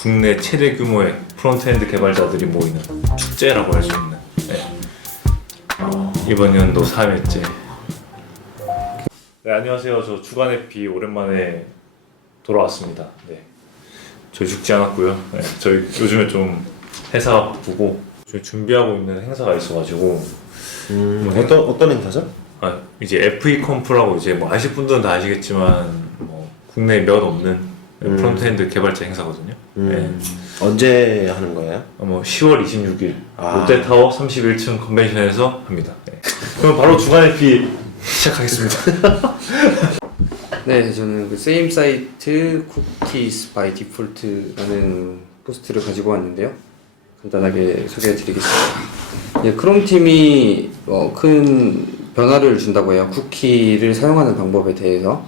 국내 최대 규모의 프론트엔드 개발자들이 모이는 축제라고 할 수 있는 이번 연도 3회째. 네, 안녕하세요. 저 주간에피 오랜만에 돌아왔습니다. 네, 저희 죽지 않았고요. 네, 저희 요즘에 좀 회사가 바쁘고 저희 준비하고 있는 행사가 있어가지고 어떤 행사죠? 이제 FE 컴프라고 이제 뭐 아실 분들은 다 아시겠지만 뭐 국내에 몇 없는 프론트엔드 개발자 행사거든요. 네. 언제 하는 거예요? 뭐 10월 26일 롯데타워 31층 컨벤션에서 합니다. 네. 그럼 바로 주간에피 시작하겠습니다. 네, 저는 그 세임 사이트 쿠키스 바이 디폴트라는 포스트를 가지고 왔는데요. 간단하게 소개해드리겠습니다. 예, 크롬 팀이 큰 변화를 준다고 해요. 쿠키를 사용하는 방법에 대해서.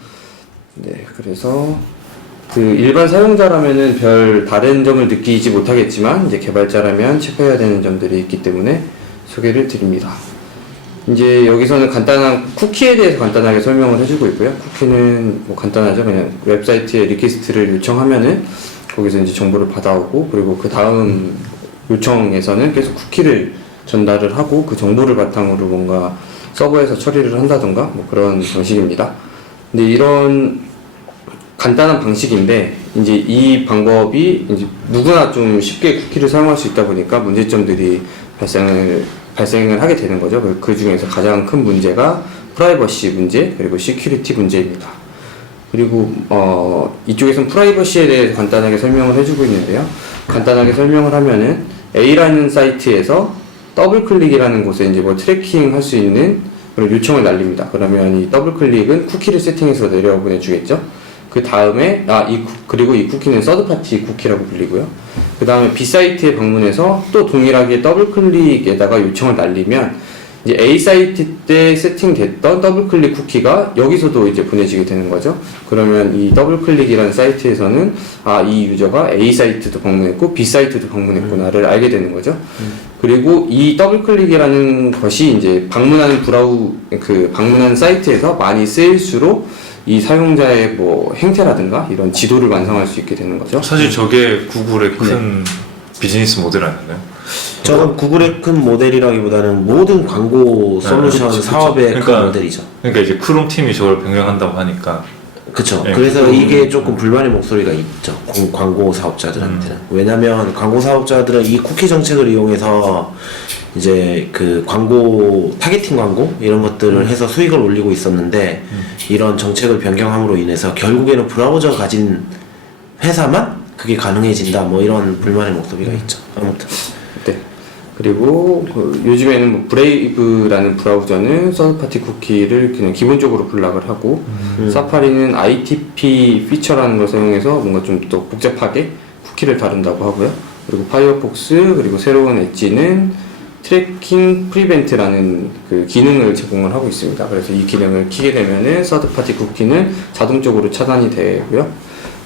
네, 그래서 그 일반 사용자라면은 별 다른 점을 느끼지 못하겠지만 이제 개발자라면 체크해야 되는 점들이 있기 때문에 소개를 드립니다. 이제 여기서는 간단한 쿠키에 대해서 간단하게 설명을 해주고 있고요. 쿠키는 뭐 간단하죠. 그냥 웹사이트에 리퀘스트를 요청하면은 거기서 이제 정보를 받아오고, 그리고 그 다음 요청에서는 계속 쿠키를 전달을 하고 그 정보를 바탕으로 뭔가 서버에서 처리를 한다던가 뭐 그런 방식입니다. 근데 이런 간단한 방식인데 이제 이 방법이 이제 누구나 좀 쉽게 쿠키를 사용할 수 있다 보니까 문제점들이 발생을 하게 되는 거죠. 그 중에서 가장 큰 문제가 프라이버시 문제, 그리고 시큐리티 문제입니다. 그리고 이쪽에서는 프라이버시에 대해서 간단하게 설명을 해주고 있는데요. 간단하게 설명을 하면은 A라는 사이트에서 더블 클릭이라는 곳에 이제 뭐 트래킹 할 수 있는 그런 요청을 날립니다. 그러면 이 더블 클릭은 쿠키를 세팅해서 내려보내주겠죠. 그 다음에 그리고 이 쿠키는 서드 파티 쿠키라고 불리고요. 그 다음에 B 사이트에 방문해서 또 동일하게 더블 클릭에다가 요청을 날리면 이제 A 사이트 때 세팅됐던 더블 클릭 쿠키가 여기서도 이제 보내지게 되는 거죠. 그러면 이 더블 클릭이라는 사이트에서는 이 유저가 A 사이트도 방문했고 B 사이트도 방문했구나를 알게 되는 거죠. 그리고 이 더블 클릭이라는 것이 이제 방문하는 사이트에서 많이 쓰일수록 이 사용자의 뭐 행태라든가 이런 지도를 완성할 수 있게 되는 거죠. 사실 저게 구글의 큰 비즈니스 모델 아니었나요? 저는 구글의 큰 모델이라기보다는 모든 광고 솔루션 사업의 큰 모델이죠. 그러니까 이제 크롬 팀이 저걸 변경한다고 하니까. 그쵸. 네, 그래서 이게 조금 불만의 목소리가 있죠. 광고 사업자들한테는. 왜냐면 광고 사업자들은 이 쿠키 정책을 이용해서 이제 그 광고, 타겟팅 광고 이런 것들을 해서 수익을 올리고 있었는데 이런 정책을 변경함으로 인해서 결국에는 브라우저 가진 회사만 그게 가능해진다, 뭐 이런 불만의 목소리가 있죠. 아무튼. 네. 그리고 요즘에는 뭐 브레이브라는 브라우저는 서드파티 쿠키를 그냥 기본적으로 블락을 하고 사파리는 ITP 피처라는 걸 사용해서 뭔가 좀 더 복잡하게 쿠키를 다룬다고 하고요. 그리고 파이어폭스, 그리고 새로운 엣지는 트래킹 프리벤트라는 그 기능을 제공을 하고 있습니다. 그래서 이 기능을 켜게 되면은 서드파티 쿠키는 자동적으로 차단이 되고요.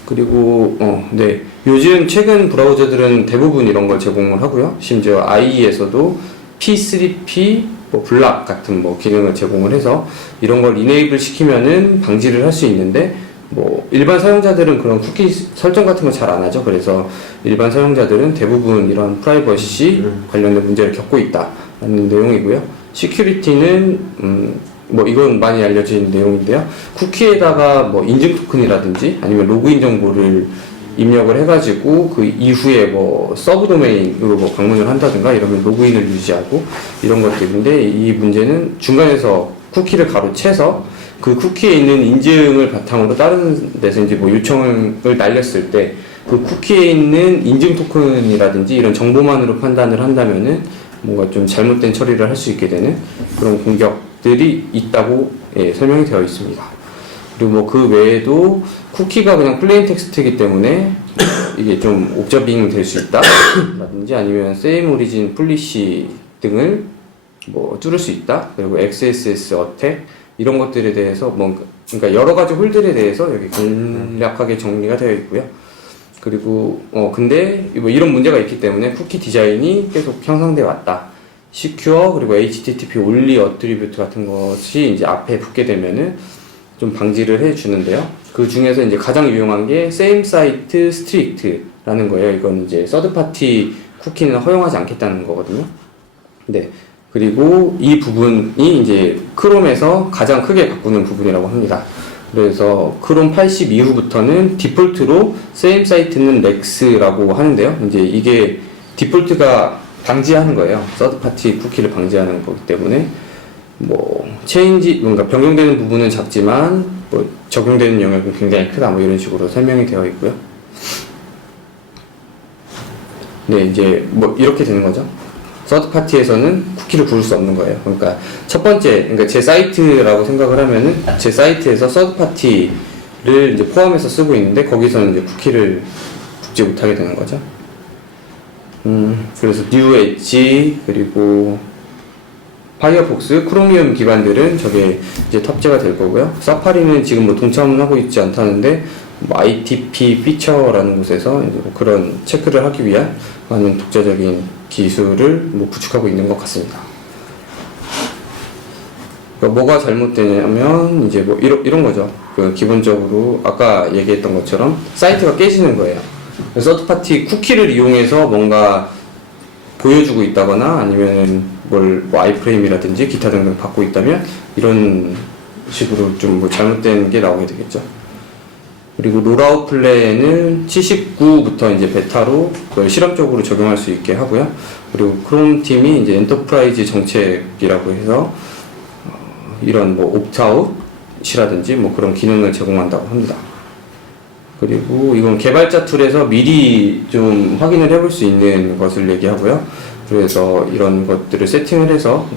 그리고 네, 요즘 최근 브라우저들은 대부분 이런 걸 제공을 하고요. 심지어 IE에서도 P3P 블락 같은 뭐 기능을 제공을 해서 이런 걸 이네이블 시키면은 방지를 할 수 있는데, 뭐 일반 사용자들은 그런 쿠키 설정 같은 거 잘 안 하죠. 그래서 일반 사용자들은 대부분 이런 프라이버시 관련된 문제를 겪고 있다라는 내용이고요. 시큐리티는 뭐 이건 많이 알려진 내용인데요. 쿠키에다가 뭐 인증 토큰이라든지 아니면 로그인 정보를 입력을 해가지고 그 이후에 뭐 서브 도메인으로 뭐 방문을 한다든가 이러면 로그인을 유지하고 이런 것들인데, 이 문제는 중간에서 쿠키를 가로채서 그 쿠키에 있는 인증을 바탕으로 다른 데서 이제 뭐 요청을 날렸을 때 그 쿠키에 있는 인증 토큰이라든지 이런 정보만으로 판단을 한다면은 뭔가 좀 잘못된 처리를 할 수 있게 되는 그런 공격들이 있다고 설명이 되어 있습니다. 그리고 뭐 그 외에도 쿠키가 그냥 플레인 텍스트이기 때문에 이게 좀 옵저빙 될 수 있다 라든지 아니면 세임 오리진 플리시 등을 뭐 뚫을 수 있다, 그리고 XSS 어택 이런 것들에 대해서 그러니까 여러 가지 홀들에 대해서 여기 간략하게 정리가 되어 있고요. 그리고 근데 뭐 이런 문제가 있기 때문에 쿠키 디자인이 계속 향상되어 왔다. 시큐어 그리고 HTTP only 어트리뷰트 같은 것이 이제 앞에 붙게 되면은 좀 방지를 해 주는데요. 그 중에서 이제 가장 유용한 게 same site strict 않겠다라는 거예요. 이건 이제 서드 파티 쿠키는 허용하지 않겠다는 거거든요. 네. 그리고 이 부분이 이제 크롬에서 가장 크게 바꾸는 부분이라고 합니다. 그래서 크롬 80 이후부터는 디폴트로 same 사이트는 렉스라고 하는데요. 이제 이게 디폴트가 방지하는 거예요. 서드 파티 쿠키를 방지하는 거기 때문에 뭐 체인지 뭔가 변경되는 부분은 작지만 뭐 적용되는 영역은 굉장히 크다 뭐 이런 식으로 설명이 되어 있고요. 네, 이제 뭐 이렇게 되는 거죠. 서드 파티에서는 쿠키를 부를 수 없는 거예요. 그러니까 첫 번째, 그러니까 제 사이트라고 생각을 하면은 제 사이트에서 서드 파티를 이제 포함해서 쓰고 있는데 거기서는 이제 쿠키를 붓지 못하게 되는 거죠. 그래서 뉴 엣지 그리고 파이어폭스, 크로미움 기반들은 저게 이제 탑재가 될 거고요. 사파리는 지금 뭐 동참은 하고 있지 않다는데 뭐 ITP 피처라는 곳에서 이제 뭐 그런 체크를 하기 위한 많은 독자적인 기술을 뭐 구축하고 있는 것 같습니다. 그러니까 뭐가 잘못되냐면 이제 뭐 이런 거죠. 그 기본적으로 아까 얘기했던 것처럼 사이트가 깨지는 거예요. 서드 파티 쿠키를 이용해서 뭔가 보여주고 있다거나 아니면 뭐 아이프레임이라든지 기타 등등 받고 있다면 이런 식으로 좀 뭐 잘못된 게 나오게 되겠죠. 그리고 롤아웃 플랜은 79부터 이제 베타로 그걸 실험적으로 적용할 수 있게 하고요. 그리고 크롬 팀이 이제 엔터프라이즈 정책이라고 해서 이런 뭐 옵트아웃이라든지 뭐 그런 기능을 제공한다고 합니다. 그리고 이건 개발자 툴에서 미리 좀 확인을 해볼 수 있는 것을 얘기하고요. 그래서 이런 것들을 세팅을 해서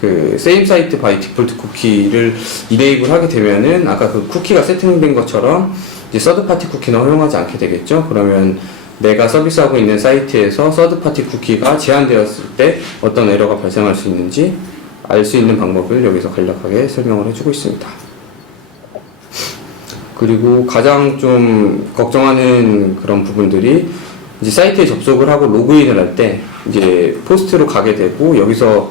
그 same site by default 쿠키를 이네이블 하게 되면은 아까 그 쿠키가 세팅된 것처럼 이제 서드 파티 쿠키는 허용하지 않게 되겠죠. 그러면 내가 서비스하고 있는 사이트에서 서드 파티 쿠키가 제한되었을 때 어떤 에러가 발생할 수 있는지 알 수 있는 방법을 여기서 간략하게 설명을 해주고 있습니다. 그리고 가장 좀 걱정하는 그런 부분들이 이제 사이트에 접속을 하고 로그인을 할 때 이제 포스트로 가게 되고 여기서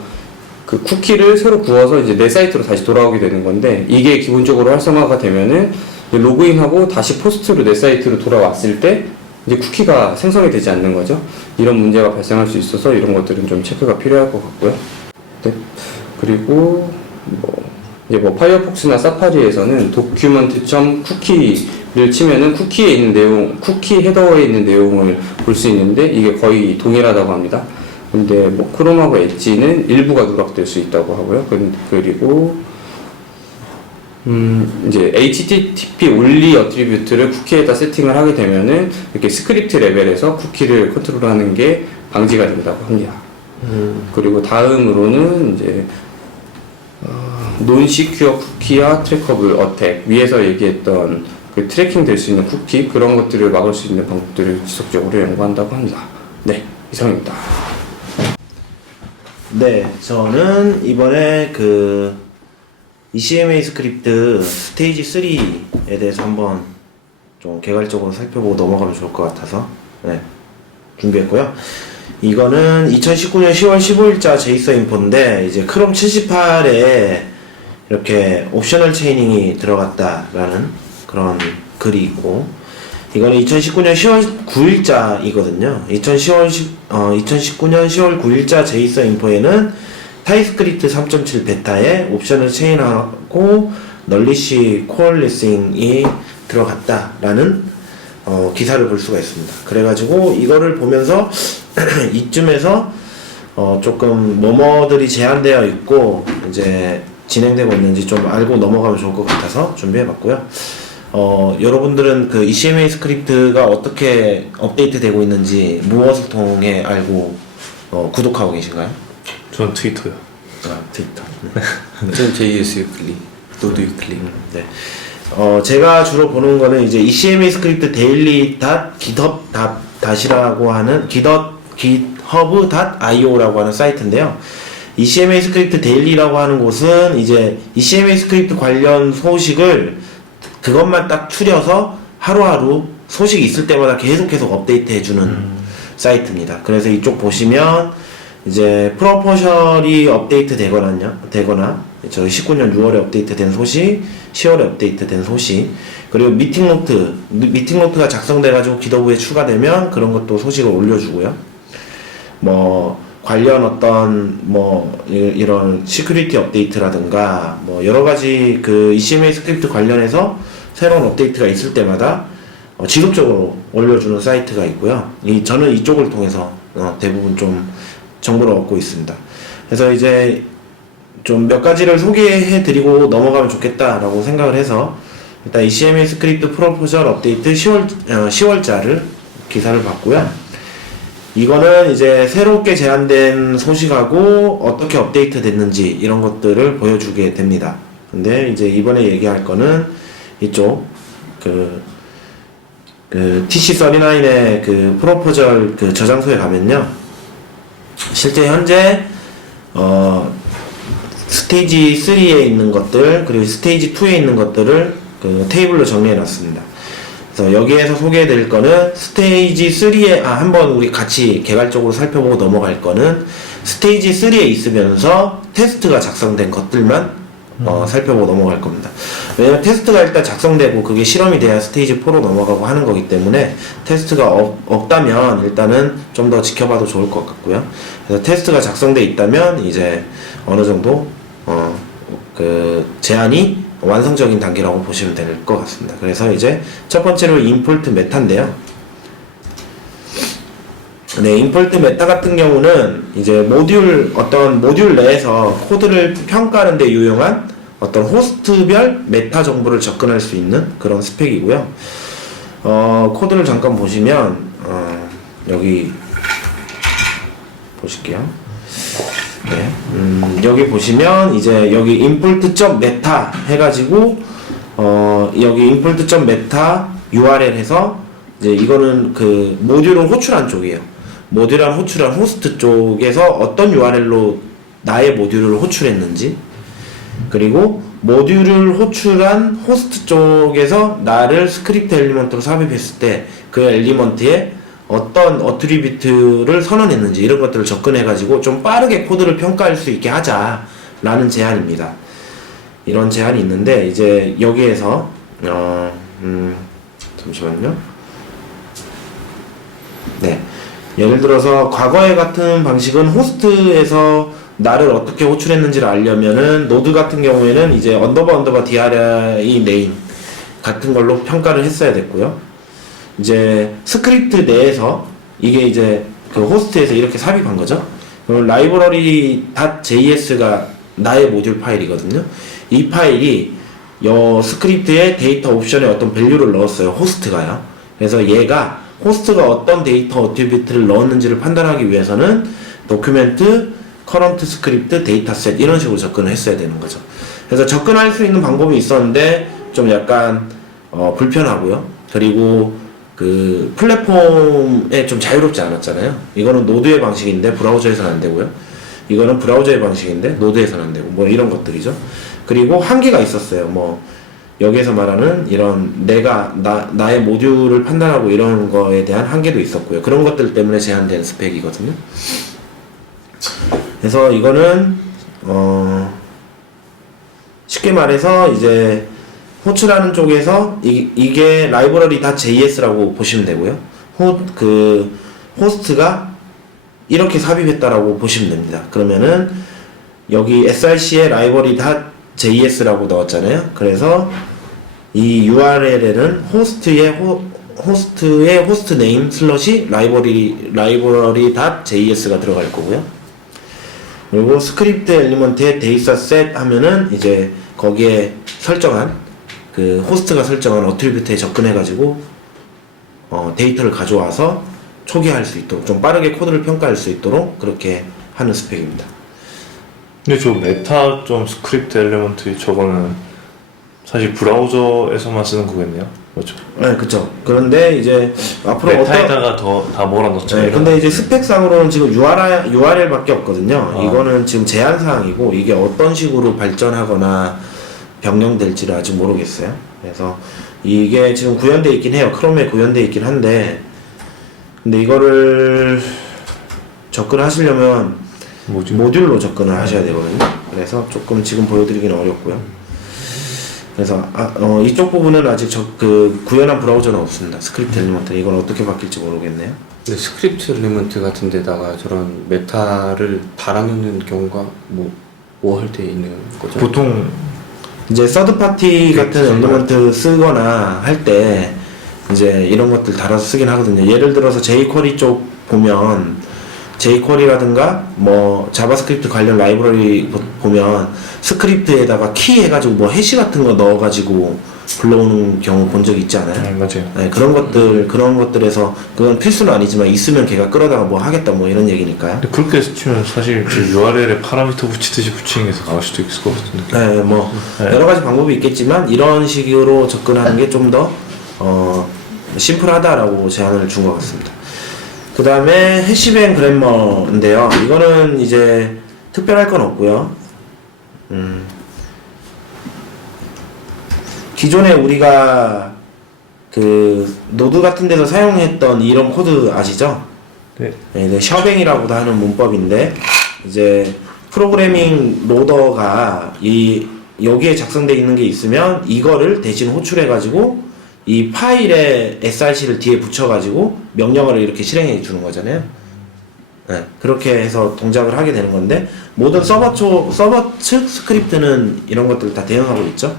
그 쿠키를 새로 구워서 이제 내 사이트로 다시 돌아오게 되는 건데 이게 기본적으로 활성화가 되면은 로그인하고 다시 포스트로 내 사이트로 돌아왔을 때 이제 쿠키가 생성이 되지 않는 거죠. 이런 문제가 발생할 수 있어서 이런 것들은 좀 체크가 필요할 것 같고요. 네. 그리고 이제 뭐 파이어폭스나 사파리에서는 document.cookie를 치면은 쿠키에 있는 내용, 쿠키 헤더에 있는 내용을 볼 수 있는데 이게 거의 동일하다고 합니다. 근데 뭐 크롬하고 엣지는 일부가 누락될 수 있다고 하고요. 그리고 이제 HTTP only 어트리뷰트를 쿠키에다 세팅을 하게 되면은 이렇게 스크립트 레벨에서 쿠키를 컨트롤하는 게 방지가 된다고 합니다. 그리고 다음으로는 이제 논시큐어 쿠키와 트래커블 어택 위에서 얘기했던 그 트래킹 될 수 있는 쿠키 그런 것들을 막을 수 있는 방법들을 지속적으로 연구한다고 합니다. 네, 이상입니다. 네, 저는 이번에 그 ECMA 스크립트 스테이지 3에 대해서 한번 좀 개괄적으로 살펴보고 넘어가면 좋을 것 같아서 네, 준비했고요. 이거는 2019년 10월 15일자 제이서 인포인데 이제 크롬 78에 이렇게 옵셔널 체이닝이 들어갔다라는 그런 글이 있고 이거는 2019년 10월 9일자이거든요. 2019년 10월 9일자 제이서 인포에는 타입스크립트 3.7 베타에 옵셔널 체인하고 널리시 코얼리싱이 들어갔다라는 기사를 볼 수가 있습니다. 그래가지고 이거를 보면서 이쯤에서 조금 뭐뭐들이 제한되어 있고 이제 진행되고 있는지 좀 알고 넘어가면 좋을 것 같아서 준비해봤고요. 여러분들은 그 ECMA 스크립트가 어떻게 업데이트 되고 있는지 무엇을 통해 알고 구독하고 계신가요? 전 트위터요. 아, 트위터. 저는 JS 유클리, 노드 유클리. 네. 제가 주로 보는 거는 이제 ECMA 스크립트 데일리 github.i오라고 하는 github.io라고 하는 사이트인데요. ECMA 스크립트 데일리라고 하는 곳은 이제 ECMA 스크립트 관련 소식을 그것만 딱 추려서 하루하루 소식이 있을 때마다 계속 업데이트 해주는 사이트입니다. 그래서 이쪽 보시면 이제 프로포셜이 업데이트 되거나 저희 19년 6월에 업데이트된 소식, 10월에 업데이트된 소식, 그리고 미팅 노트가 작성돼가지고 기더브에 추가되면 그런 것도 소식을 올려주고요. 뭐 관련 어떤 뭐 이런 시큐리티 업데이트라든가 뭐 여러 가지 그 ECMA 스크립트 관련해서 새로운 업데이트가 있을 때마다 지속적으로 올려주는 사이트가 있고요. 저는 이쪽을 통해서 대부분 좀 정보를 얻고 있습니다. 그래서 이제 좀 몇 가지를 소개해 드리고 넘어가면 좋겠다라고 생각을 해서 일단 ECMA 스크립트 프로포절 업데이트 10월자를 기사를 봤고요. 이거는 이제 새롭게 제안된 소식하고 어떻게 업데이트 됐는지 이런 것들을 보여주게 됩니다. 근데 이제 이번에 얘기할 거는 이쪽 그 TC39의 그 프로포절 그 저장소에 가면요. 실제 현재 스테이지 3에 있는 것들 그리고 스테이지 2에 있는 것들을 그 테이블로 정리해 놨습니다. 그래서 여기에서 소개해 드릴 거는 스테이지 3에 한번 우리 같이 개괄적으로 살펴보고 넘어갈 거는 스테이지 3에 있으면서 테스트가 작성된 것들만 살펴보고 넘어갈 겁니다. 왜냐면 테스트가 일단 작성되고 그게 실험이 돼야 스테이지 4로 넘어가고 하는 거기 때문에 테스트가 없다면 일단은 좀 더 지켜봐도 좋을 것 같고요. 그래서 테스트가 작성돼 있다면 이제 어느 정도 그 제안이 완성적인 단계라고 보시면 될 것 같습니다. 그래서 이제 첫 번째로 임폴트 메타인데요. 네, 임폴트 메타 같은 경우는 이제 어떤 모듈 내에서 코드를 평가하는 데 유용한 어떤 호스트별 메타 정보를 접근할 수 있는 그런 스펙이고요. 코드를 잠깐 보시면 여기 보실게요. 네, 여기 보시면 이제 여기 import.meta 해가지고 여기 import.meta URL 해서 이제 이거는 그 모듈을 호출한 쪽이에요. 모듈을 호출한 호스트 쪽에서 어떤 URL로 나의 모듈을 호출했는지, 그리고 모듈을 호출한 호스트 쪽에서 나를 스크립트 엘리먼트로 삽입했을 때 그 엘리먼트에 어떤 어트리뷰트를 선언했는지 이런 것들을 접근해가지고 좀 빠르게 코드를 평가할 수 있게 하자라는 제안입니다. 이런 제안이 있는데 이제 여기에서 잠시만요. 네, 예를 들어서 과거의 같은 방식은 호스트에서 나를 어떻게 호출했는지를 알려면은 노드 같은 경우에는 이제 언더바 DRI 네임 같은 걸로 평가를 했어야 됐고요. 이제 스크립트 내에서 이게 이제 그 호스트에서 이렇게 삽입한 거죠. 그럼 library.js가 나의 모듈 파일이거든요. 이 파일이 스크립트의 데이터 옵션에 어떤 밸류를 넣었어요. 호스트가요. 그래서 얘가 호스트가 어떤 데이터 어트리뷰트를 넣었는지를 판단하기 위해서는 도큐멘트 커런트 스크립트 데이터셋 이런 식으로 접근을 했어야 되는 거죠. 그래서 접근할 수 있는 방법이 있었는데 좀 약간 불편하고요. 그리고 그 플랫폼에 좀 자유롭지 않았잖아요. 이거는 노드의 방식인데 브라우저에서는 안 되고요. 이거는 브라우저의 방식인데 노드에서는 안 되고 뭐 이런 것들이죠. 그리고 한계가 있었어요. 뭐 여기에서 말하는 이런 나의 모듈을 판단하고 이런 거에 대한 한계도 있었고요. 그런 것들 때문에 제한된 스펙이거든요. 그래서 이거는 쉽게 말해서 이제 호출하는 쪽에서 이게 library.js라고 보시면 되고요. 호스트가 이렇게 삽입했다라고 보시면 됩니다. 그러면은 여기 src에 library.js라고 넣었잖아요. 그래서 이 URL에는 호스트의 호스트 네임 슬러시 library.js가 들어갈 거고요. 그리고 스크립트 엘리먼트의 데이터셋 하면은 이제 거기에 설정한 그 호스트가 설정한 어트리뷰트에 접근해가지고 데이터를 가져와서 초기화할 수 있도록 좀 빠르게 코드를 평가할 수 있도록 그렇게 하는 스펙입니다. 근데 저 메타 좀 스크립트 엘리먼트 저거는 사실 브라우저에서만 쓰는 거겠네요, 그렇죠? 네, 그렇죠. 그런데 이제 앞으로 메타에다가 다 몰아넣잖아요. 네, 근데 이제 스펙상으로는 지금 URL밖에 없거든요. 이거는 지금 제한 사항이고 이게 어떤 식으로 발전하거나 변경될지를 아직 모르겠어요. 그래서 이게 지금 구현되어 있긴 해요. 크롬에 구현되어 있긴 한데 근데 이거를 접근하시려면 모듈로 접근을 하셔야 되거든요. 그래서 조금 지금 보여드리기는 어렵고요. 그래서 이쪽 부분은 아직 구현한 브라우저는 없습니다. 스크립트 엘리먼트 이건 어떻게 바뀔지 모르겠네요. 근데 스크립트 엘리먼트 같은 데다가 저런 메타를 달아놓는 경우가 뭐 할 때 있는 거죠? 보통 이제 서드 파티 같은 엘리먼트 쓰거나 할 때 이제 이런 것들 달아서 쓰긴 하거든요. 예를 들어서 jQuery 쪽 보면 jQuery라든가 뭐 자바스크립트 관련 라이브러리 보면 스크립트에다가 키 해가지고 뭐 해시 같은 거 넣어가지고 불러오는 경우 본 적 있지 않아요? 맞아요. 네, 그런 것들에서 그건 필수는 아니지만 있으면 걔가 끌어다가 뭐 하겠다 뭐 이런 얘기니까요. 근데 그렇게 치면 사실 그 URL에 파라미터 붙이듯이 붙이는 게 더 나을 수도 있을 것 같은데. 네, 뭐 여러 가지 방법이 있겠지만 이런 식으로 접근하는 게 좀 더 심플하다라고 제안을 준 것 같습니다. 그 다음에 해시뱅 그래머인데요. 이거는 이제 특별할 건 없고요. 기존에 우리가 그 노드 같은 데서 사용했던 이런 코드 아시죠? 네. 네, 셔뱅이라고도 하는 문법인데 이제 프로그래밍 로더가 여기에 작성되어 있는 게 있으면 이거를 대신 호출해 가지고 이 파일에 src를 뒤에 붙여 가지고 명령어를 이렇게 실행해 주는 거잖아요. 네, 그렇게 해서 동작을 하게 되는 건데 모든 서버 측 스크립트는 이런 것들을 다 대응하고 있죠.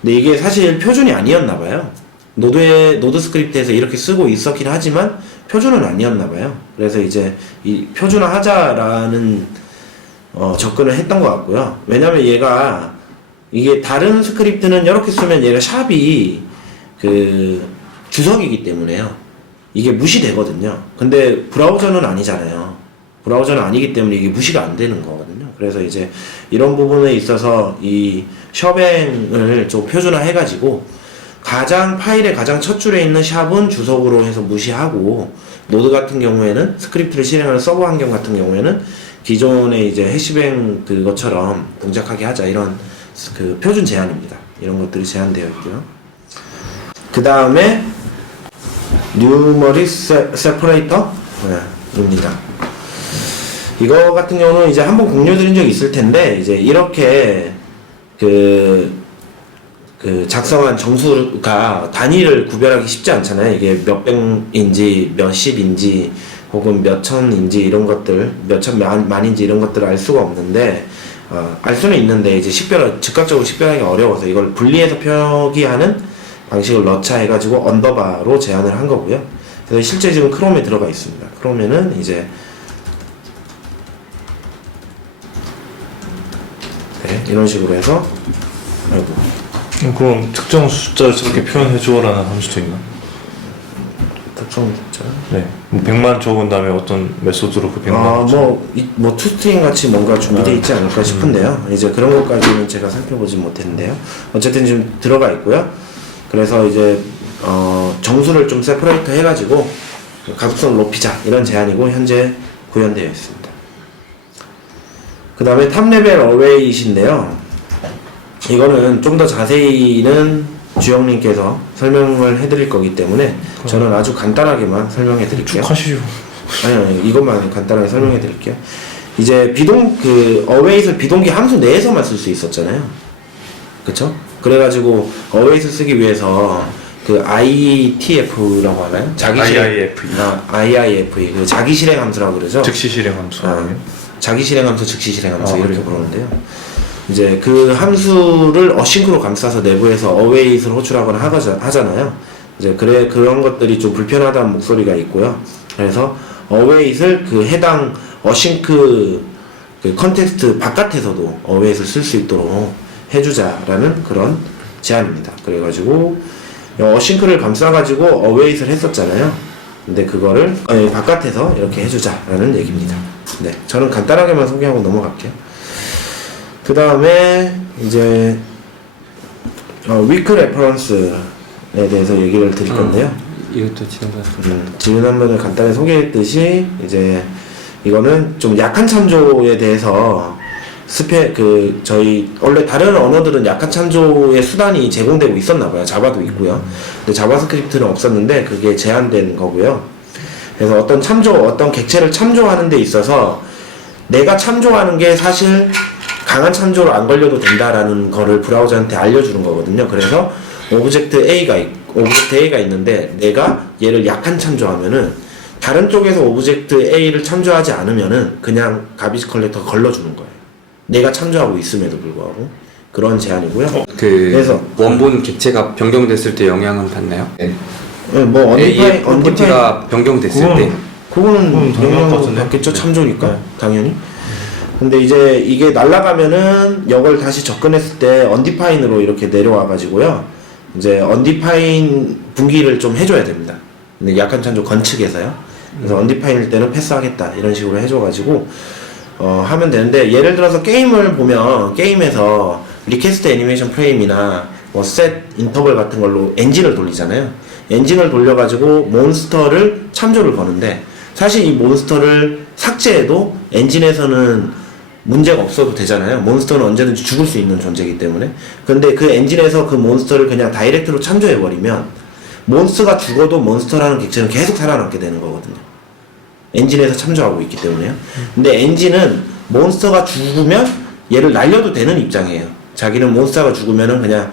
근데 이게 사실 표준이 아니었나 봐요. 노드 스크립트에서 이렇게 쓰고 있었긴 하지만 표준은 아니었나 봐요. 그래서 이제 이 표준화 하자라는 접근을 했던 것 같고요. 왜냐면 얘가 이게 다른 스크립트는 이렇게 쓰면 얘가 샵이 그 주석이기 때문에요. 이게 무시되거든요. 근데 브라우저는 아니잖아요. 브라우저는 아니기 때문에 이게 무시가 안 되는 거거든요. 그래서 이제 이런 부분에 있어서 이 셔뱅을 좀 표준화 해가지고 파일의 가장 첫 줄에 있는 샵은 주석으로 해서 무시하고 노드 같은 경우에는 스크립트를 실행하는 서버 환경 같은 경우에는 기존의 이제 해시뱅 그것처럼 동작하게 하자 이런 그 표준 제한입니다. 이런 것들이 제한되어 있고요. 그 다음에 numerik separator 입니다. 이거 같은 경우는 이제 한번 공유 드린 적이 있을 텐데 이제 이렇게 작성한 정수가 단위를 구별하기 쉽지 않잖아요. 이게 몇백인지 몇십인지 혹은 몇천인지 이런 것들 몇천 만인지 이런 것들을 알 수가 없는데 알 수는 있는데 이제 즉각적으로 식별하기 어려워서 이걸 분리해서 표기하는 방식을 넣자 해가지고 언더바로 제안을 한 거고요. 그래서 실제 지금 크롬에 들어가 있습니다. 크롬에는 이제 네, 이런 식으로 해서 그럼 특정 숫자를 저렇게 표현해 주어라는 함수도 있나? 특정 숫자. 네. 100만 적은 다음에 어떤 메소드로 그 100만 투스트링 같이 뭔가 준비되어 있지 않을까 싶은데요. 이제 그런 것까지는 제가 살펴보지 못했는데요. 어쨌든 지금 들어가 있고요. 그래서 이제 정수를 좀 세퍼레이터 해가지고 가독성을 높이자 이런 제안이고 현재 구현되어 있습니다. 그 다음에 탑레벨 어웨이신데요. 이거는 좀 더 자세히는 주영님께서 설명을 해드릴 거기 때문에 저는 아주 간단하게만 설명해 드릴게요. 쭉 하시죠. 아니, 이것만 간단하게 설명해 드릴게요. 이제 어웨이를 비동기 함수 내에서만 쓸 수 있었잖아요. 그쵸? 그래가지고 어웨이를 쓰기 위해서 그 IETF라고 하나요? IIFE. 그 자기 실행 함수라고 그러죠? 즉시 실행 함수. 자기 실행 함수, 즉시 실행 함수 이렇게 부르는데요. 이제 그 함수를 어싱크로 감싸서 내부에서 어웨이트를 호출하거나 하잖아요. 이제 그런 것들이 좀 불편하다는 목소리가 있고요. 그래서 어웨이트를 그 해당 어싱크 그 컨텍스트 바깥에서도 어웨이트를 쓸 수 있도록 해주자라는 그런 제안입니다. 그래가지고 어싱크를 감싸가지고 어웨이트를 했었잖아요. 근데 그거를 바깥에서 이렇게 해주자라는 얘기입니다. 네, 저는 간단하게만 소개하고 넘어갈게요. 그 다음에 이제 위크 레퍼런스에 대해서 얘기를 드릴 건데요. 이것도 지난번에 간단히 소개했듯이 이제 이거는 좀 약한 참조에 대해서 저희 원래 다른 언어들은 약한 참조의 수단이 제공되고 있었나봐요. 자바도 있고요. 근데 자바스크립트는 없었는데 그게 제한된 거고요. 그래서 어떤 객체를 참조하는 데 있어서 내가 참조하는 게 사실 강한 참조로 안 걸려도 된다라는 거를 브라우저한테 알려주는 거거든요. 그래서 오브젝트 A가 있는데 내가 얘를 약한 참조하면은 다른 쪽에서 오브젝트 A를 참조하지 않으면은 그냥 가비지 컬렉터가 걸러주는 거예요. 내가 참조하고 있음에도 불구하고 그런 제한이고요. 그래서 원본 객체가 변경됐을 때 영향은 받나요? 네. 뭐 A의 프로퍼티가 변경됐을 때 그거는 당연할 것 영향 같은데. 받겠죠. 참조니까 당연히. 근데 이제 이게 날아가면은 이걸 다시 접근했을 때 undefine으로 이렇게 내려와 가지고요. 이제 undefined 분기를 좀 해줘야 됩니다. 근데 약한 참조 건측에서요. 그래서 undefined일 때는 패스하겠다 이런 식으로 해줘가지고 하면 되는데 예를 들어서 게임을 보면 게임에서 리퀘스트 애니메이션 프레임이나 뭐 셋 인터벌 같은 걸로 엔진을 돌리잖아요. 엔진을 돌려가지고 몬스터를 참조를 거는데 사실 이 몬스터를 삭제해도 엔진에서는 문제가 없어도 되잖아요. 몬스터는 언제든지 죽을 수 있는 존재이기 때문에. 근데 그 엔진에서 그 몬스터를 그냥 다이렉트로 참조해버리면 몬스터가 죽어도 몬스터라는 객체는 계속 살아남게 되는 거거든요. 엔진에서 참조하고 있기 때문에요. 근데 엔진은 몬스터가 죽으면 얘를 날려도 되는 입장이에요. 자기는 몬스터가 죽으면은 그냥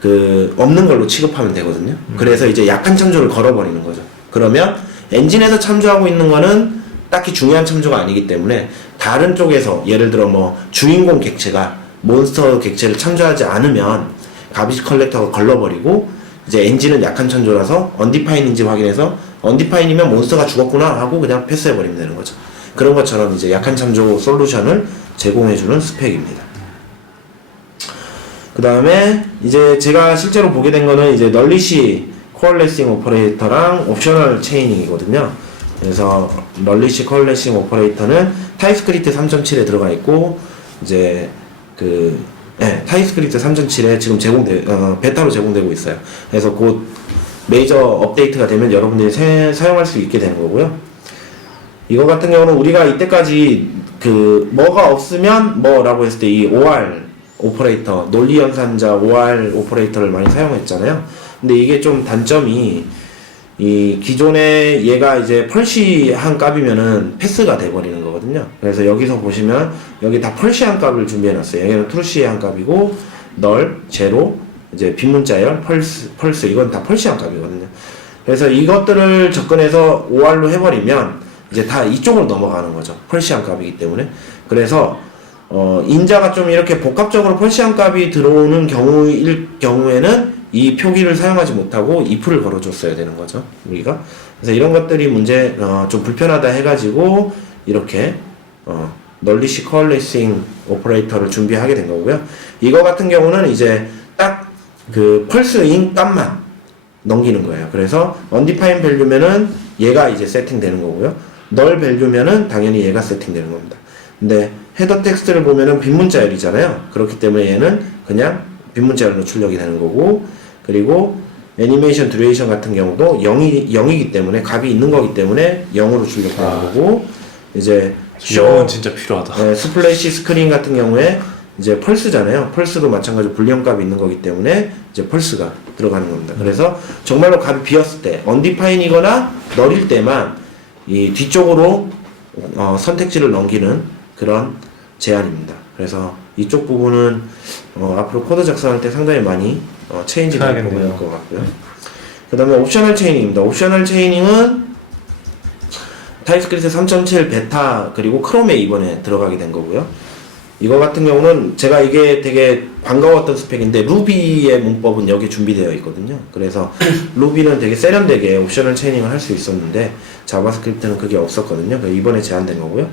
그 없는 걸로 취급하면 되거든요. 그래서 이제 약한 참조를 걸어버리는 거죠. 그러면 엔진에서 참조하고 있는 거는 딱히 중요한 참조가 아니기 때문에 다른 쪽에서 예를 들어 뭐 주인공 객체가 몬스터 객체를 참조하지 않으면 가비지 컬렉터가 걸러버리고 이제 엔진은 약한 참조라서 언디파인인지 확인해서 언디파인이면 몬스터가 죽었구나 하고 그냥 패스해버리면 되는 거죠. 그런 것처럼 이제 약한 참조 솔루션을 제공해주는 스펙입니다. 그 다음에 이제 제가 실제로 보게 된 거는 이제 널리시 코얼레싱 오퍼레이터랑 옵셔널 체이닝이거든요. 그래서 널리시 코얼레싱 오퍼레이터는 타입스크립트 3.7에 들어가 있고 이제 타입스크립트 3.7에 지금 베타로 제공되고 있어요. 그래서 곧 메이저 업데이트가 되면 여러분들이 사용할 수 있게 되는 거고요. 이거 같은 경우는 우리가 이때까지 뭐가 없으면 뭐라고 했을 때 이 OR 오퍼레이터, 논리연산자 OR 오퍼레이터를 많이 사용했잖아요. 근데 이게 좀 단점이 이 기존에 얘가 이제 펄시한 값이면은 패스가 돼버리는 거거든요. 그래서 여기서 보시면 여기 다 펄시한 값을 준비해놨어요. 여기는 트루시한 값이고 널, 제로, 이제 빈문자열, 펄스 이건 다 펄시한 값이거든요. 그래서 이것들을 접근해서 OR로 해버리면 이제 다 이쪽으로 넘어가는 거죠. 펄시한 값이기 때문에. 그래서 인자가 좀 이렇게 복합적으로 펄시한 값이 들어오는 경우에는 이 표기를 사용하지 못하고 if를 걸어줬어야 되는 거죠, 우리가. 그래서 이런 것들이 좀 불편하다 해가지고 이렇게 널리시 코얼레싱 오퍼레이터를 준비하게 된 거고요. 이거 같은 경우는 이제 딱 그 펄스인 값만 넘기는 거예요. 그래서 undefined value면은 얘가 이제 세팅되는 거고요. null value면은 당연히 얘가 세팅되는 겁니다. 근데 헤더 텍스트를 보면은 빈문자열이잖아요. 그렇기 때문에 얘는 그냥 빈문자열로 출력이 되는 거고, 그리고 애니메이션 듀레이션 같은 경우도 0이기 때문에 값이 있는 거기 때문에 0으로 출력되는 거고, 이제 영은 진짜 필요하다. 스플래시 스크린 같은 경우에 이제 펄스잖아요. 펄스도 마찬가지로 불리언 값이 있는 거기 때문에 이제 펄스가 들어가는 겁니다. 그래서 정말로 값이 비었을 때 undefined이거나 널일 때만 이 뒤쪽으로 선택지를 넘기는 그런 제한입니다. 그래서 이쪽 부분은 앞으로 코드 작성할 때 상당히 많이 체인지가 될 것 같고요. 그 다음에 옵셔널 체이닝입니다. 옵셔널 체이닝은 타입스크립트 3.7 베타 그리고 크롬에 이번에 들어가게 된 거고요. 이거 같은 경우는 제가 이게 되게 반가웠던 스펙인데 루비의 문법은 여기 준비되어 있거든요. 그래서 루비는 되게 세련되게 옵셔널 체이닝을 할 수 있었는데 자바스크립트는 그게 없었거든요. 이번에 제한된 거고요.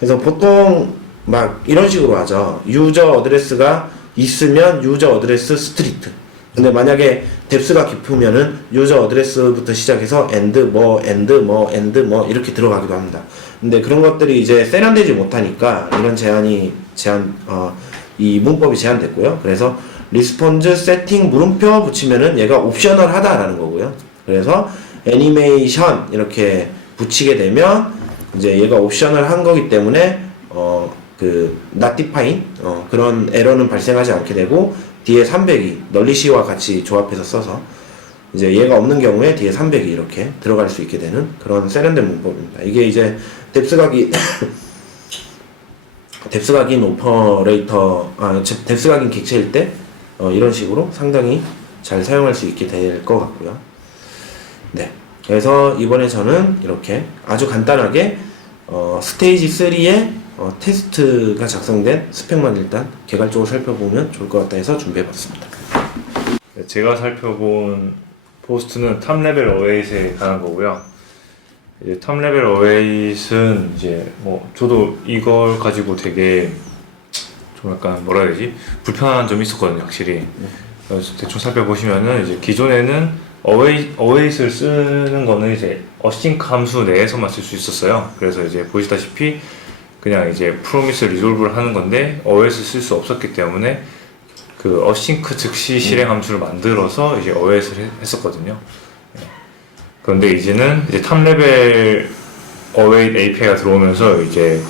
그래서 보통 막 이런 식으로 하죠. 유저 어드레스가 있으면 유저 어드레스 스트리트. 근데 만약에 뎁스가 깊으면은 유저 어드레스부터 시작해서 이렇게 들어가기도 합니다. 근데 그런 것들이 이제 세련되지 못하니까 이런 이 문법이 제한됐고요. 그래서 리스폰즈 세팅 물음표 붙이면은 얘가 옵셔널 하다라는 거고요. 그래서 애니메이션 이렇게 붙이게 되면 이제 얘가 옵셔널 한 거기 때문에 not define 그런 에러는 발생하지 않게 되고 뒤에 300이 널리시와 같이 조합해서 써서 이제 얘가 없는 경우에 뒤에 300이 이렇게 들어갈 수 있게 되는 그런 세련된 문법입니다. 이게 이제 뎁스각이 뎁스 각인 오퍼레이터, 뎁스 각인 객체일 때 이런 식으로 상당히 잘 사용할 수 있게 될 것 같고요. 네, 그래서 이번에 저는 이렇게 아주 간단하게 스테이지 3의 테스트가 작성된 스펙만 일단 개괄적으로 살펴보면 좋을 것 같다 해서 준비해봤습니다. 네, 제가 살펴본 포스트는 탑레벨 어웨이트에 관한 거고요. 이제 탑레벨 어웨이트는 이제 뭐 저도 이걸 가지고 되게 좀 약간 뭐라 해야 되지? 불편한 점이 있었거든요, 확실히. 그래서 대충 살펴보시면은 이제 기존에는 어웨이트를 쓰는 거는 이제 어싱크 함수 내에서만 쓸 수 있었어요. 그래서 이제 보시다시피 그냥 이제 프로미스 리졸브를 하는 건데 어웨이트 쓸 수 없었기 때문에 그 어싱크 즉시 실행 함수를 만들어서 이제 어웨이트를 했었거든요. 그런데 이제는 이제 탑레벨 어웨이트 API가 들어오면서 이제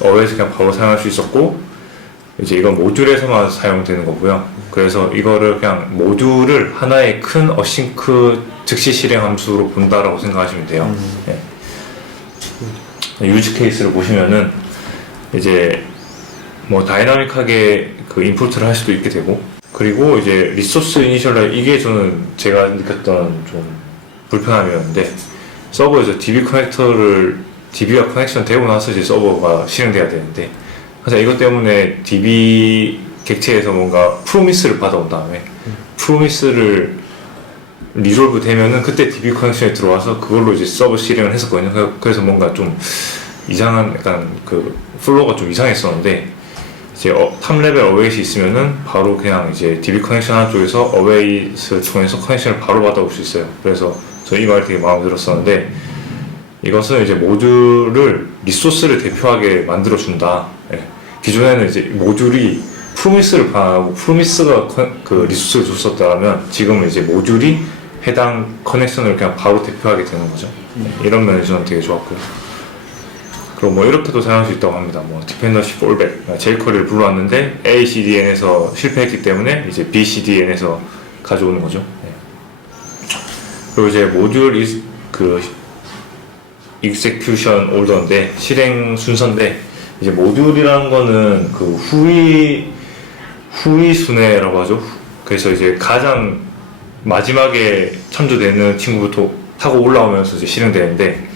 어웨이트 그냥 바로 사용할 수 있었고, 이제 이건 모듈에서만 사용되는 거고요. 그래서 이거를 그냥 모듈을 하나의 큰 어싱크 즉시 실행 함수로 본다라고 생각하시면 돼요. 네. 유즈 케이스를 보시면은 이제 뭐 다이나믹하게 그 인풋을 할 수도 있게 되고, 그리고 이제 리소스 이니셜라이즈, 이게 저는 제가 느꼈던 좀 불편함이었는데, 서버에서 DB가 커넥션 되고 나서 이제 서버가 실행돼야 되는데, 그래서 이것 때문에 DB 객체에서 뭔가 프로미스를 받아온 다음에 프로미스를 리졸브 되면은 그때 DB 커넥션에 들어와서 그걸로 이제 서버 실행을 했었거든요. 그래서 뭔가 좀 이상한, 약간 그 플로우가 좀 이상했었는데, 이제 탑레벨 어웨이트 있으면은 바로 그냥 이제 DB 커넥션 한쪽에서 어웨이트 통해서 커넥션을 바로 받아올 수 있어요. 그래서 저 이 말이 되게 마음에 들었었는데, 이것은 이제 모듈을 리소스를 대표하게 만들어준다. 예. 기존에는 이제 모듈이 프로미스를 반하고 프로미스가 그 리소스를 줬었다면, 지금은 이제 모듈이 해당 커넥션을 그냥 바로 대표하게 되는 거죠. 이런 면에서 저는 되게 좋았고요. 그리고 뭐 이렇게도 사용할 수 있다고 합니다. 뭐 디펜던시 폴백, jQuery를 불러왔는데 ACDN에서 실패했기 때문에 이제 BCDN에서 가져오는 거죠. 네. 그리고 이제 모듈 그 execution order인데, 실행 순서인데, 이제 모듈이라는 거는 그 후위 순회라고 하죠. 그래서 이제 가장 마지막에 참조되는 친구부터 타고 올라오면서 이제 실행되는데,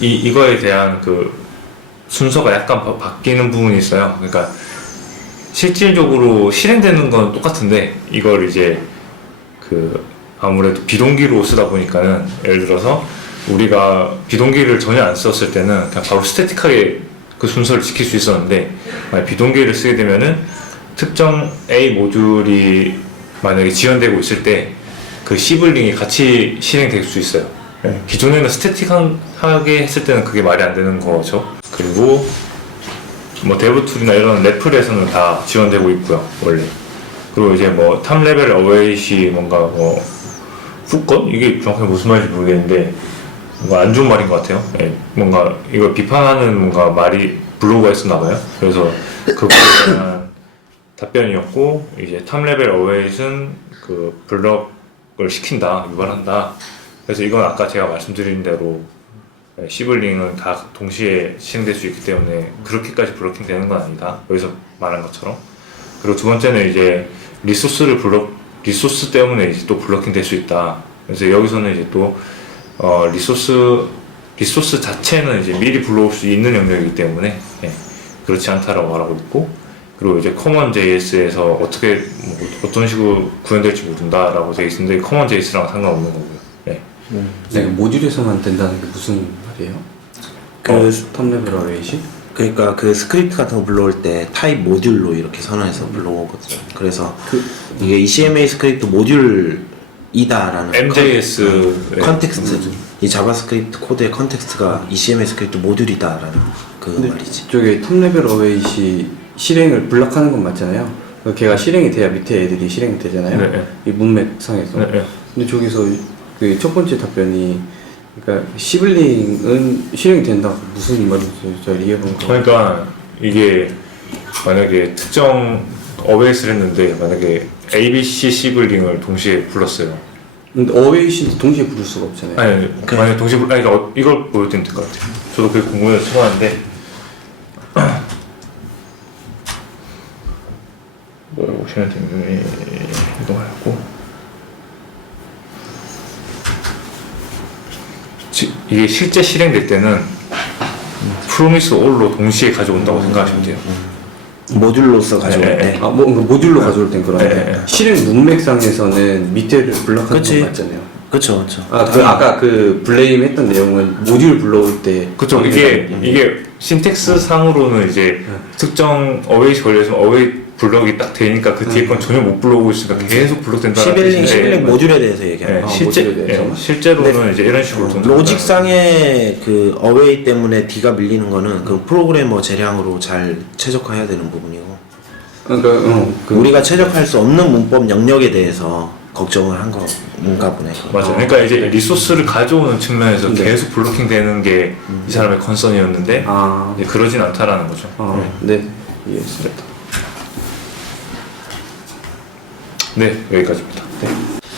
이거에 대한 그 순서가 약간 바뀌는 부분이 있어요. 그러니까 실질적으로 실행되는 건 똑같은데, 이걸 이제 그 아무래도 비동기로 쓰다 보니까는, 예를 들어서 우리가 비동기를 전혀 안 썼을 때는 그냥 바로 스태틱하게 그 순서를 지킬 수 있었는데, 만약 비동기를 쓰게 되면은 특정 A 모듈이 만약에 지연되고 있을 때 그 시블링이 같이 실행될 수 있어요. 네. 기존에는 스태틱하게 했을 때는 그게 말이 안 되는 거죠. 그리고 뭐 데브툴이나 이런 래플에서는 다 지원되고 있고요, 원래. 그리고 이제 뭐 탑레벨 어웨이시 뭔가 뭐 후건? 이게 정확하게 무슨 말인지 모르겠는데 뭔가 안 좋은 말인 것 같아요. 네. 뭔가 이걸 비판하는 뭔가 말이 블로그가 있었나 봐요. 그래서 그거에 대한 답변이었고, 이제 탑레벨 어웨이는 그 블럭을 시킨다, 유발한다. 그래서 이건 아까 제가 말씀드린 대로 시블링은 다 동시에 실행될 수 있기 때문에 그렇게까지 블로킹 되는 건 아니다, 여기서 말한 것처럼. 그리고 두 번째는 이제 리소스 때문에 이제 또 블로킹 될 수 있다. 그래서 여기서는 이제 또 리소스 자체는 이제 미리 불러올 수 있는 영역이기 때문에 그렇지 않다라고 말하고 있고, 그리고 이제 커먼 JS에서 어떻게 어떤 식으로 구현될지 모른다라고 되어 있는데, 커먼 JS랑 상관없는 거고요. 네, 모듈에서만 된다는 게 무슨 말이에요? 탑레벨 어웨이시? 그러니까 그 스크립트 같은 거 불러올 때 타입 모듈로 이렇게 선언해서 불러오거든요. 그래서 이게 ECMA 스크립트 모듈이다라는 MJS 컨텍스트, 이 자바스크립트 코드의 컨텍스트가 ECMA 스크립트 모듈이다라는 그 말이지. 저게 탑레벨 어웨이시 실행을 블락하는 건 맞잖아요. 걔가 실행이 돼야 밑에 애들이 실행이 되잖아요. 네. 이 문맥 상에서. 네. 근데 저기서 그 첫 번째 답변이, 그러니까 시블링은 실행이 된다. 무슨 말인지 잘 이해해본 거. 그러니까 이게 만약에 특정 어웨이스를 했는데 만약에 ABC 시블링을 동시에 불렀어요. 근데 어웨이시 동시에 부를 수가 없잖아요. 아니 만약에 동시에 그러니까 이걸 보여드리면 될 것 같아요. 저도 그게 궁금해서 쳐봤는데 클리언트 이동하고 이게 실제 실행될 때는 프로미스 올로 동시에 가져온다고 생각하시면 돼요. 모듈로서 가져올 네, 때. 모듈로 가져올 땐 그런데 네. 실행 문맥상에서는 밑에를 블락하는 그치. 건 맞잖아요. 그쵸. 아까 그 블레임 했던 내용은 모듈 불러올 때 그쵸. 이게 신텍스 상으로는 이제 특정 어웨이 걸려서 어웨이 블럭이 딱 되니까 그 뒤에 건 전혀 못 불러오고 있으니까 계속 블럭된다는 시벨링 뜻인데 모듈에 대해서 얘기하는 거. 실제, 모듈에 대해서. 실제로는 이제 이런 식으로 로직상의 그 어웨이 때문에 D가 밀리는 거는 그 프로그래머 재량으로 잘 최적화해야 되는 부분이고. 그러니까 우리가 최적화할 수 없는 문법 영역에 대해서 걱정을 한 건가 보네. 맞아. 그러니까 이제 리소스를 가져오는 측면에서 네. 계속 블로킹 되는 게 이 사람의 컨선이었는데 아, 이제 그러진 않다라는 거죠. 네, 이해했습니다. 네, 여기까지입니다.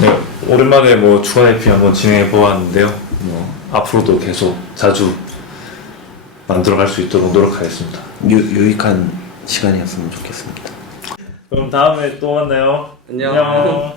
네, 오랜만에 뭐 추가 IP 한번 진행해 보았는데요. 뭐 앞으로도 계속 자주 만들어갈 수 있도록 노력하겠습니다. 유익한 시간이었으면 좋겠습니다. 그럼 다음에 또 만나요. 안녕.